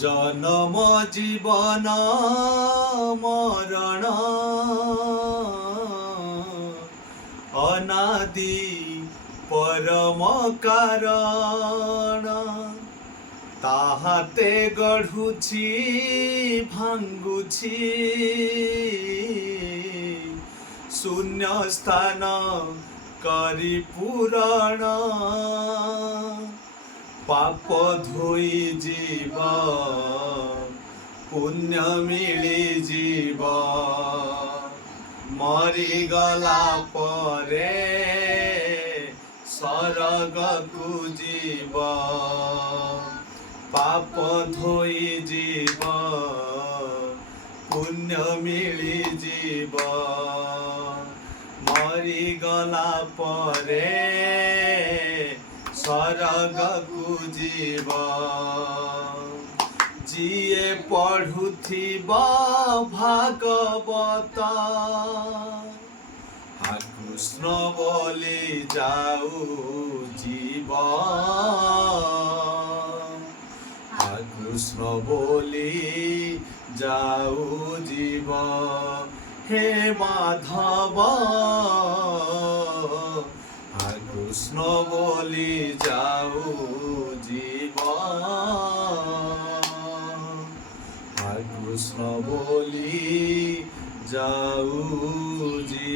জনম জীবন মরণ অনাদি পরম কারণ তাহাতে গঢ়ুছি ভাঙ্গুছি শূন্য স্থান କରି ପୂରଣ ପାପ ଧୋଇ ଯିବ ପୁଣ୍ୟ ମିଳିଯିବ ମରିଗଲା ପରେ ସ୍ୱର୍ଗକୁ ଯିବ ପାପ ଧୋଇ ଯିବ ପୁଣ୍ୟ ମିଳିଯିବ ମରିଗଲା ପରେ ସ୍ୱର୍ଗକୁ ଯିବ ଯିଏ ପଢ଼ୁଥିବ ଭାଗବତ କୃଷ୍ଣ ବୋଲି ଯାଉ ଯିବ কৃষ্ণ বলি যাও জীব হে মাধব কৃষ্ণ বলি যাও জীব কৃষ্ণ বলি যাও জীব।